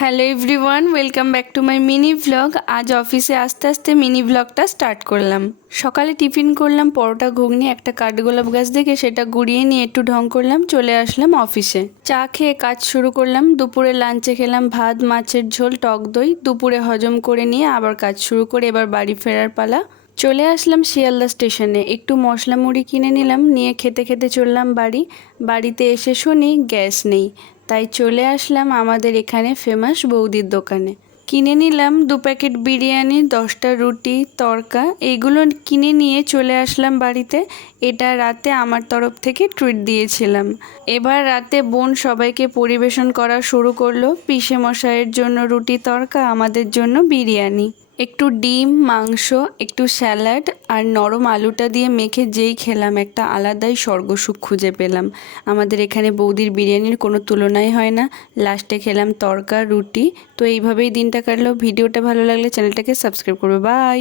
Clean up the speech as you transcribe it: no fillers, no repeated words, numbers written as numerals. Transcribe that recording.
Hello everyone, welcome back to my mini vlog. আজ অফিসে আস্তে আস্তে মিনি ভ্লগটা স্টার্ট করলাম। সকালে টিফিন করলাম পরোটা ঘুগনি, একটা কাঠগোলাপ গাছ দেখে সেটা গুড়িয়ে নিয়ে একটু ঢং করলাম, চলে আসলাম অফিসে। চা খেয়ে কাজ শুরু করলাম। দুপুরে লাঞ্চে খেলাম ভাত, মাছের ঝোল, টক দই। দুপুরে হজম করে নিয়ে আবার কাজ শুরু করে এবার বাড়ি ফেরার পালা। চলে আসলাম শিয়ালদা স্টেশনে, একটু মশলা মুড়ি কিনে নিলাম, নিয়ে খেতে খেতে চললাম বাড়ি। বাড়িতে এসে শুনি গ্যাস নেই, তাই চলে আসলাম আমাদের এখানে ফেমাস বৌদির দোকানে। কিনে নিলাম 2 প্যাকেট বিরিয়ানি, 10টা রুটি, তড়কা। এইগুলো কিনে নিয়ে চলে আসলাম বাড়িতে। এটা রাতে আমার তরফ থেকে ট্রিট দিয়েছিলাম। এবার রাতে বোন সবাইকে পরিবেশন করা শুরু করলো। পিসে মশাইয়ের জন্য রুটি তড়কা, আমাদের জন্য বিরিয়ানি। একটু ডিম, মাংস, একটু স্যালাড আর নরম আলুটা দিয়ে মেখে যেই খেলাম, একটা আলাদাই স্বর্গসুখ খুঁজে পেলাম। আমাদের এখানে বৌদির বিরিয়ানির কোনো তুলনাই হয় না। লাস্টে খেলাম তড়কা, রুটি। তো এইভাবেই দিনটা কাটলো। ভিডিওটা ভালো লাগলে চ্যানেলটাকে সাবস্ক্রাইব করবে। বাই।